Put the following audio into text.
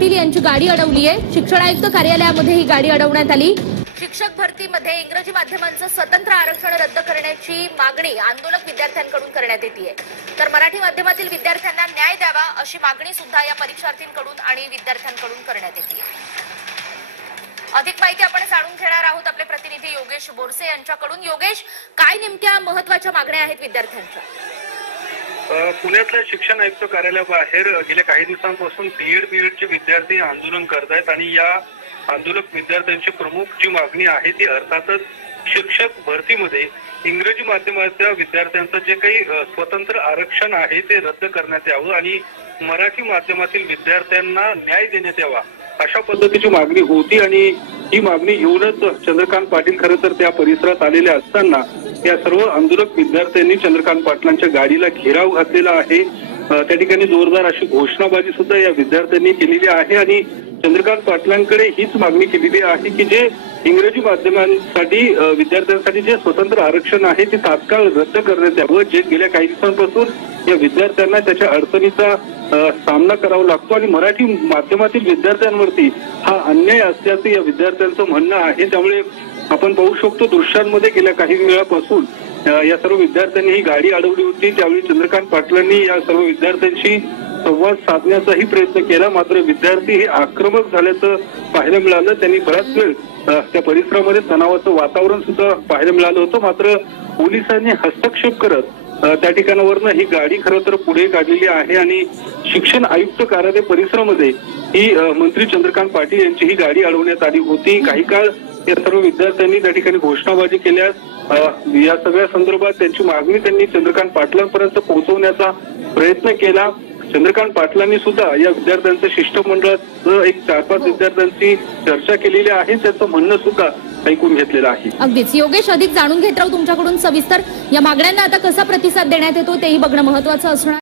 पाटील यांची गाडी अडवली आहे। शिक्षण आयुक्त कार्यालयामध्ये ही गाडी अडवण्यात आली। शिक्षक भरतीमध्ये इंग्रजी माध्यमांचं स्वतंत्र आरक्षण रद्द करण्याची मागणी आंदोलक विद्यार्थ्यांकडून करण्यात येते। तर मराठी माध्यमातील विद्यार्थ्यांना न्याय द्यावा अशी मागणी सुद्धा या परीक्षार्थींकडून आणि विद्यार्थ्यांकडून करण्यात येते। अधिक माहिती आपण जाणून घेणार आहोत आपले प्रतिनिधी योगेश बोरसे यांच्याकडून। योगेश, काय नेमक्या महत्त्वाच्या मागण्या आहेत विद्यार्थ्यांच्या? पुण्यातल्या शिक्षण आयुक्त कार्यालयाबाहेर गेल्या काही दिवसांपासून बीएडचे विद्यार्थी आंदोलन करत आहेत आणि या आंदोलक विद्यार्थ्यांची प्रमुख जी मागणी आहे ती अर्थातच शिक्षक भरतीमध्ये इंग्रजी माध्यमाच्या विद्यार्थ्यांचं जे काही स्वतंत्र आरक्षण आहे ते रद्द करण्यात यावं आणि मराठी माध्यमातील विद्यार्थ्यांना न्याय देण्यात यावा अशा पद्धतीची मागणी होती। आणि ही मागणी घेऊनच चंद्रकांत पाटील खरं तर त्या परिसरात आलेले असताना या सर्व आंदोलक विद्यार्थ्यांनी चंद्रकांत पाटलांच्या गाडीला घेराव घातलेला आहे। त्या ठिकाणी जोरदार अशी घोषणाबाजी सुद्धा या विद्यार्थ्यांनी केलेली आहे आणि चंद्रकांत पाटलांकडे हीच मागणी केलेली आहे की जे इंग्रजी माध्यमांसाठी विद्यार्थ्यांसाठी जे स्वतंत्र आरक्षण आहे ते तात्काळ रद्द करण्यात यावं। जे गेल्या काही दिवसांपासून या विद्यार्थ्यांना त्याच्या अडचणीचा सामना करावा लागतो आणि मराठी माध्यमातील विद्यार्थ्यांवरती हा अन्याय असल्याचं या विद्यार्थ्यांचं म्हणणं आहे। त्यामुळे आपण पाहू शकतो दृश्यांमध्ये गेल्या काही वेळापासून या सर्व विद्यार्थ्यांनी ही गाडी अडवली होती। त्यावेळी चंद्रकांत पाटलांनी या सर्व विद्यार्थ्यांशी संवाद साधण्याचाही प्रयत्न केला, मात्र विद्यार्थी हे आक्रमक झाल्याचं पाहायला मिळालं। त्यांनी बराच वेळ त्या परिसरामध्ये तणावाचं वातावरण सुद्धा पाहायला मिळालं होतं, मात्र पोलिसांनी हस्तक्षेप करत त्या ठिकाणावरनं ही गाडी खरं तर पुढे काढलेली आहे आणि शिक्षण आयुक्त कार्यालय परिसरामध्ये ही मंत्री चंद्रकांत पाटील यांची ही गाडी अडवण्यात आली होती। काही काळ या सर्व विद्यार्थ्यांनी त्या ठिकाणी घोषणाबाजी केल्यास या सगळ्या संदर्भात त्यांची मागणी त्यांनी चंद्रकांत पाटलांपर्यंत पोहोचवण्याचा प्रयत्न केला। चंद्रकांत पाटलांनी सुद्धा या विद्यार्थ्यांचं शिष्टमंडळाचं एक 4-5 विद्यार्थ्यांची चर्चा केलेली आहे, त्याचं म्हणणं सुद्धा ऐकून घेतलेलं आहे। अगदीच योगेश, अधिक जाणून घेत राहू तुमच्याकडून सविस्तर। या मागण्यांना आता कसा प्रतिसाद देण्यात येतो तेही बघणं महत्त्वाचं असणार।